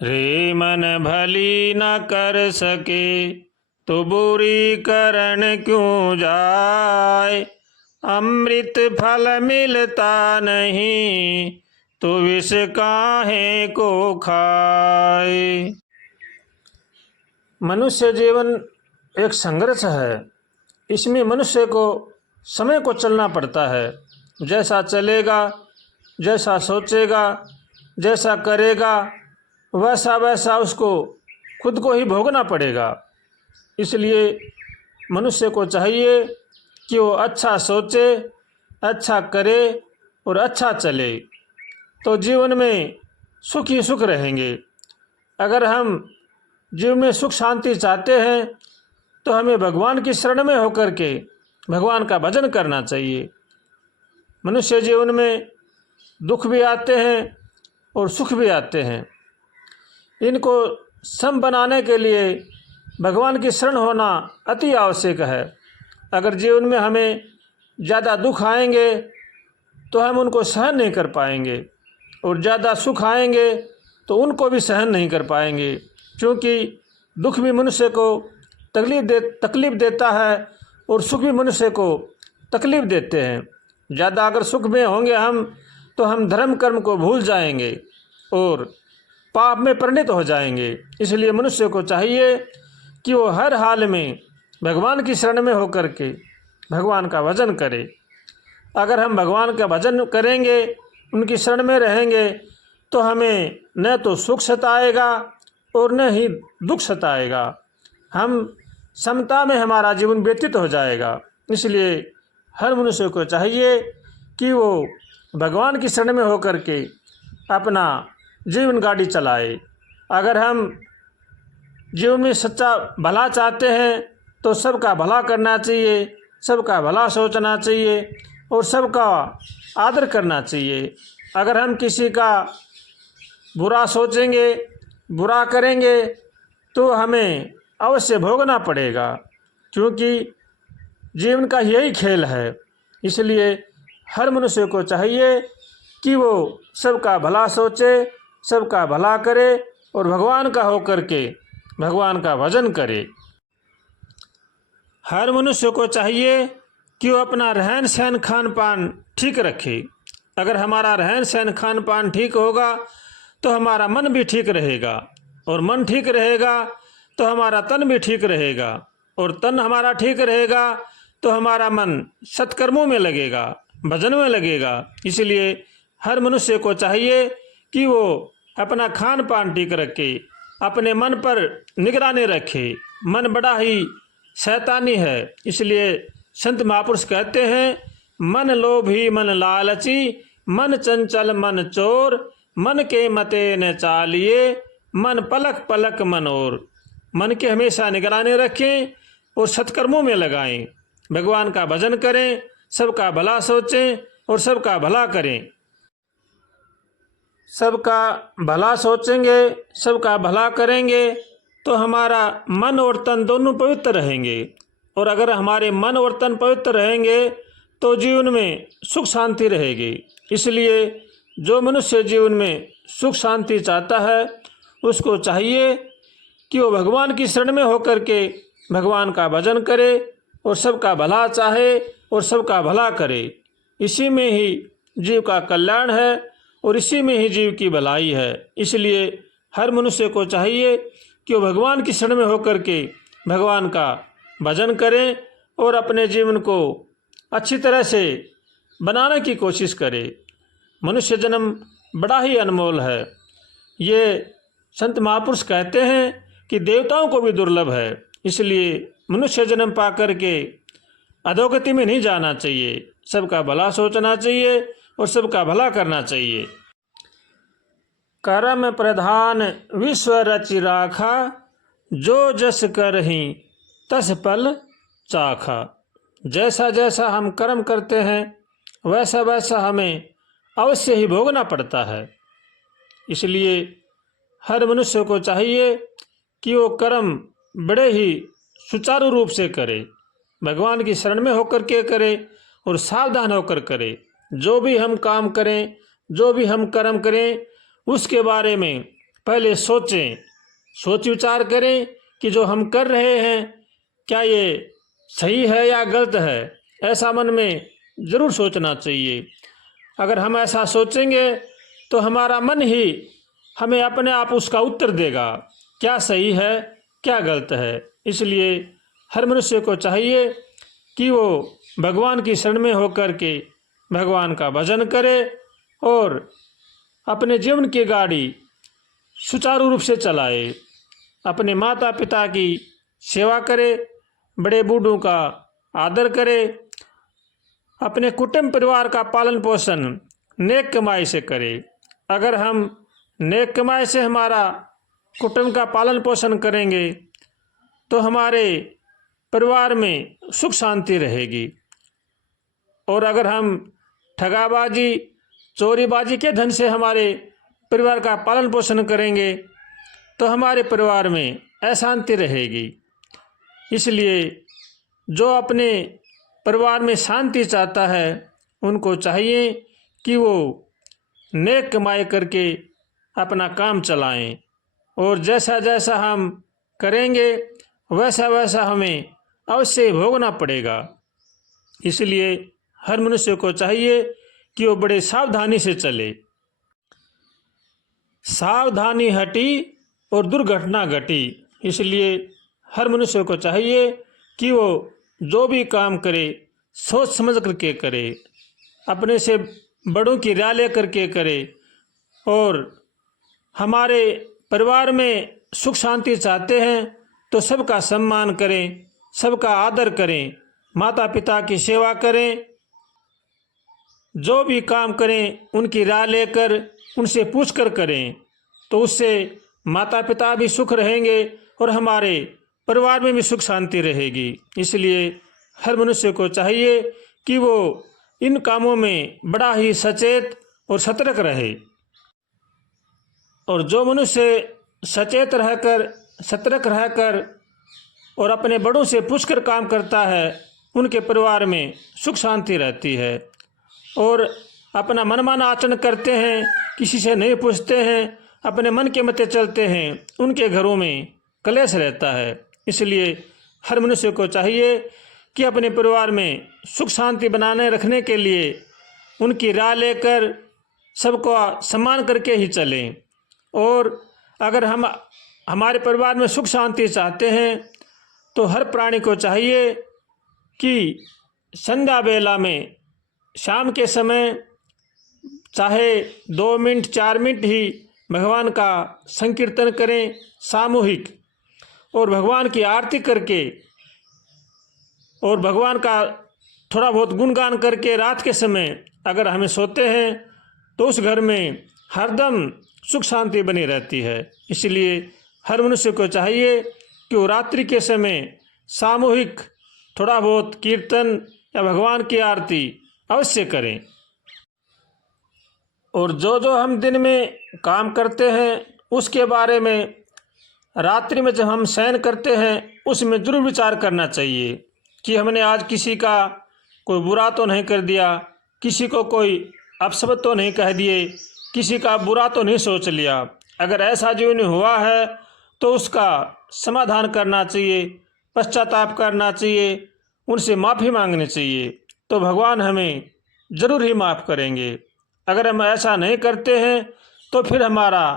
रे मन भली न कर सके तो बुरी करन क्यों जाए। अमृत फल मिलता नहीं तो विष काहे को खाए। मनुष्य जीवन एक संघर्ष है। इसमें मनुष्य को समय को चलना पड़ता है। जैसा चलेगा, जैसा सोचेगा, जैसा करेगा, वैसा वैसा उसको खुद को ही भोगना पड़ेगा। इसलिए मनुष्य को चाहिए कि वो अच्छा सोचे, अच्छा करे और अच्छा चले, तो जीवन में सुख ही सुख रहेंगे। अगर हम जीवन में सुख शांति चाहते हैं तो हमें भगवान की शरण में होकर के भगवान का भजन करना चाहिए। मनुष्य जीवन में दुख भी आते हैं और सुख भी आते हैं। इनको सम बनाने के लिए भगवान की शरण होना अति आवश्यक है। अगर जीवन में हमें ज़्यादा दुख आएंगे तो हम उनको सहन नहीं कर पाएंगे, और ज़्यादा सुख आएंगे तो उनको भी सहन नहीं कर पाएंगे, क्योंकि दुख भी मनुष्य को तकलीफ़ देता है और सुख भी मनुष्य को तकलीफ़ देते हैं। ज़्यादा अगर सुख में होंगे हम तो हम धर्म कर्म को भूल जाएंगे और पाप में परिणत हो जाएंगे। इसलिए मनुष्य को चाहिए कि वो हर हाल में भगवान की शरण में होकर के भगवान का भजन करे। अगर हम भगवान का भजन करेंगे, उनकी शरण में रहेंगे, तो हमें न तो सुख सताएगा और न ही दुख सताएगा। हम समता में हमारा जीवन व्यतीत हो जाएगा। इसलिए हर मनुष्य को चाहिए कि वो भगवान की शरण में होकर के अपना जीवन गाड़ी चलाए। अगर हम जीवन में सच्चा भला चाहते हैं तो सबका भला करना चाहिए, सबका भला सोचना चाहिए और सबका आदर करना चाहिए। अगर हम किसी का बुरा सोचेंगे, बुरा करेंगे तो हमें अवश्य भोगना पड़ेगा, क्योंकि जीवन का यही खेल है। इसलिए हर मनुष्य को चाहिए कि वो सबका भला सोचे, सबका भला करे और भगवान का होकर के भगवान का भजन करे। हर मनुष्य को चाहिए कि वो अपना रहन सहन खान पान ठीक रखे। अगर हमारा रहन सहन खान पान ठीक होगा तो हमारा मन भी ठीक रहेगा, और मन ठीक रहेगा तो हमारा तन भी ठीक रहेगा, और तन हमारा ठीक रहेगा तो हमारा मन सत्कर्मों में लगेगा, भजन में लगेगा। इसलिए हर मनुष्य को चाहिए कि वो अपना खान पान ठीक रखे, अपने मन पर निगरानी रखे। मन बड़ा ही शैतानी है। इसलिए संत महापुरुष कहते हैं, मन लोभी मन लालची, मन चंचल मन चोर, मन के मते न चालिए, मन पलक पलक मन और। मन की हमेशा निगरानी रखें और सत्कर्मों में लगाएं, भगवान का भजन करें, सबका भला सोचें और सबका भला करें। सबका भला सोचेंगे, सबका भला करेंगे तो हमारा मन और तन दोनों पवित्र रहेंगे, और अगर हमारे मन और तन पवित्र रहेंगे तो जीवन में सुख शांति रहेगी। इसलिए जो मनुष्य जीवन में सुख शांति चाहता है उसको चाहिए कि वो भगवान की शरण में होकर के भगवान का भजन करे और सबका भला चाहे और सबका भला करे। इसी में ही जीव का कल्याण है और इसी में ही जीव की भलाई है। इसलिए हर मनुष्य को चाहिए कि वो भगवान की शरण में होकर के भगवान का भजन करें और अपने जीवन को अच्छी तरह से बनाने की कोशिश करे। मनुष्य जन्म बड़ा ही अनमोल है। ये संत महापुरुष कहते हैं कि देवताओं को भी दुर्लभ है। इसलिए मनुष्य जन्म पा करके अधोगति में नहीं जाना चाहिए, सबका भला सोचना चाहिए और सबका भला करना चाहिए। कर्म प्रधान विश्व रचि राखा, जो जस करहि तस फल चाखा। जैसा जैसा हम कर्म करते हैं वैसा वैसा हमें अवश्य ही भोगना पड़ता है। इसलिए हर मनुष्य को चाहिए कि वो कर्म बड़े ही सुचारू रूप से करे, भगवान की शरण में होकर के करे और सावधान होकर करे। जो भी हम काम करें, जो भी हम कर्म करें, उसके बारे में पहले सोचें, सोच विचार करें कि जो हम कर रहे हैं क्या ये सही है या गलत है। ऐसा मन में ज़रूर सोचना चाहिए। अगर हम ऐसा सोचेंगे तो हमारा मन ही हमें अपने आप उसका उत्तर देगा, क्या सही है क्या गलत है। इसलिए हर मनुष्य को चाहिए कि वो भगवान की शरण में होकर के भगवान का भजन करे और अपने जीवन की गाड़ी सुचारू रूप से चलाए, अपने माता पिता की सेवा करे, बड़े बूढ़ों का आदर करे, अपने कुटुंब परिवार का पालन पोषण नेक कमाई से करे। अगर हम नेक कमाई से हमारा कुटुंब का पालन पोषण करेंगे तो हमारे परिवार में सुख शांति रहेगी। और अगर हम ठगाबाजी चोरीबाजी के धन से हमारे परिवार का पालन पोषण करेंगे तो हमारे परिवार में अशांति रहेगी। इसलिए जो अपने परिवार में शांति चाहता है उनको चाहिए कि वो नेक कमाई करके अपना काम चलाएं, और जैसा जैसा हम करेंगे वैसा वैसा हमें अवश्य भोगना पड़ेगा। इसलिए हर मनुष्य को चाहिए कि वो बड़े सावधानी से चले। सावधानी हटी और दुर्घटना घटी। इसलिए हर मनुष्य को चाहिए कि वो जो भी काम करे सोच समझ करके करे, अपने से बड़ों की राय लेकर के करे, और हमारे परिवार में सुख शांति चाहते हैं तो सबका सम्मान करें, सबका आदर करें, माता पिता की सेवा करें, जो भी काम करें उनकी राय लेकर उनसे पूछकर करें, तो उससे माता पिता भी सुख रहेंगे और हमारे परिवार में भी सुख शांति रहेगी। इसलिए हर मनुष्य को चाहिए कि वो इन कामों में बड़ा ही सचेत और सतर्क रहे। और जो मनुष्य सचेत रहकर सतर्क रहकर और अपने बड़ों से पूछकर काम करता है उनके परिवार में सुख शांति रहती है। और अपना मनमाना आचरण करते हैं, किसी से नहीं पूछते हैं, अपने मन के मते चलते हैं, उनके घरों में कलेश रहता है। इसलिए हर मनुष्य को चाहिए कि अपने परिवार में सुख शांति बनाने रखने के लिए उनकी राय लेकर सबको सम्मान करके ही चलें। और अगर हम हमारे परिवार में सुख शांति चाहते हैं तो हर प्राणी को चाहिए कि संध्या बेला में शाम के समय चाहे 2 मिनट 4 मिनट ही भगवान का संकीर्तन करें सामूहिक, और भगवान की आरती करके और भगवान का थोड़ा बहुत गुणगान करके रात के समय अगर हमें सोते हैं तो उस घर में हरदम सुख शांति बनी रहती है। इसलिए हर मनुष्य को चाहिए कि वो रात्रि के समय सामूहिक थोड़ा बहुत कीर्तन या भगवान की आरती अवश्य करें। और जो हम दिन में काम करते हैं उसके बारे में रात्रि में जब हम शयन करते हैं उसमें जरूर विचार करना चाहिए कि हमने आज किसी का कोई बुरा तो नहीं कर दिया, किसी को कोई अपशब्द तो नहीं कह दिए, किसी का बुरा तो नहीं सोच लिया। अगर ऐसा जीवन हुआ है तो उसका समाधान करना चाहिए, पश्चाताप करना चाहिए, उनसे माफ़ी मांगनी चाहिए, तो भगवान हमें ज़रूर ही माफ़ करेंगे। अगर हम ऐसा नहीं करते हैं तो फिर हमारा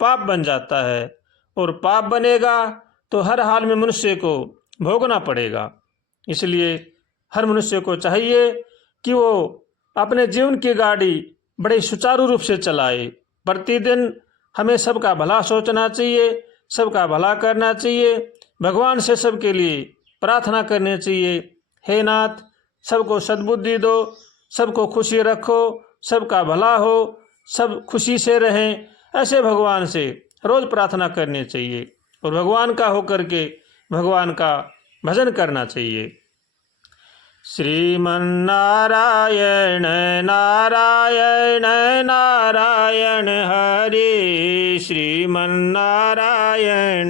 पाप बन जाता है, और पाप बनेगा तो हर हाल में मनुष्य को भोगना पड़ेगा। इसलिए हर मनुष्य को चाहिए कि वो अपने जीवन की गाड़ी बड़े सुचारू रूप से चलाए। प्रतिदिन हमें सबका भला सोचना चाहिए, सबका भला करना चाहिए, भगवान से सबके लिए प्रार्थना करनी चाहिए। हे नाथ, सबको सद्बुद्धि दो, सबको खुशी रखो, सबका भला हो, सब खुशी से रहें, ऐसे भगवान से रोज़ प्रार्थना करनी चाहिए और भगवान का होकर के भगवान का भजन करना चाहिए। श्रीमन्नारायण नारायण नारायण हरे, श्रीमन्नारायण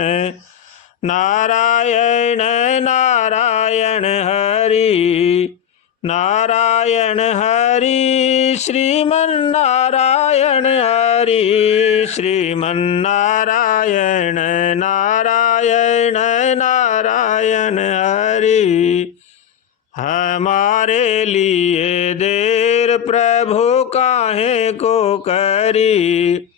नारायण नारायण हरि, नारायण हरि, श्रीमन्नारायण हरि, श्रीमन्नारायण नारायण नारायण हरि। हमारे लिए देर प्रभु काहे को करी।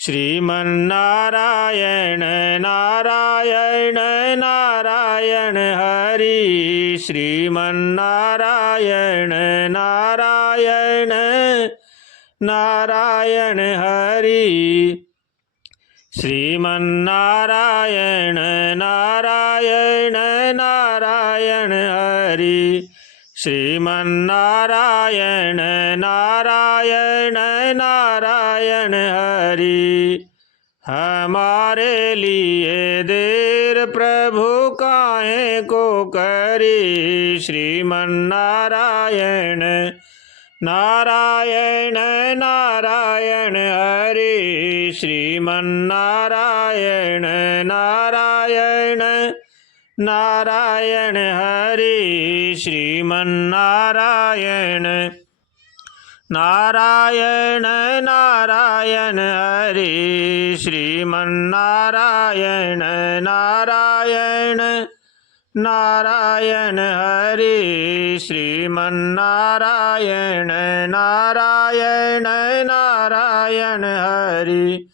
श्रीमन्नारायण नारायण नारायण हरि। श्रीमन्नारायण नारायण नारायण हरि। श्रीमन्नारायण नारायण नारायण हरि। श्रीमन्नारायण नारायण नारायण हरि। हमारे लिए देर प्रभु काहे को करी। श्रीमन्नारायण नारायण नारायण हरि। श्रीमन्नारायण नारायण नारायण हरि। श्रीमन्नारायण नारायण नारायण हरि। श्रीमन्नारायण नारायण नारायण हरि। श्रीमन्नारायण नारायण नारायण हरि।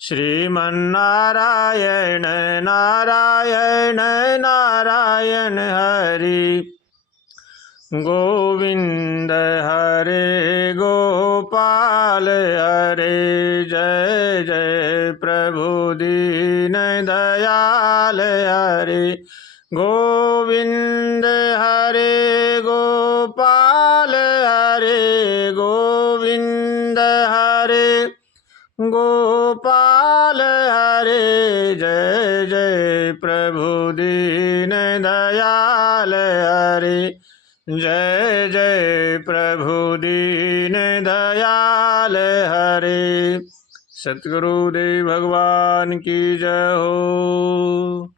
श्रीमन्नारायण नारायण नारायण हरि। गोविंद हरे गोपाल हरे जय जय प्रभु दीन दयाल हरे। गोविंद हरे गोपाल हरे गोविंद हरे गोपाल हरे जय जय प्रभु दीन दयाल हरे। जय जय प्रभु दीन दयाल हरे। सतगुरुदेव भगवान की जय हो।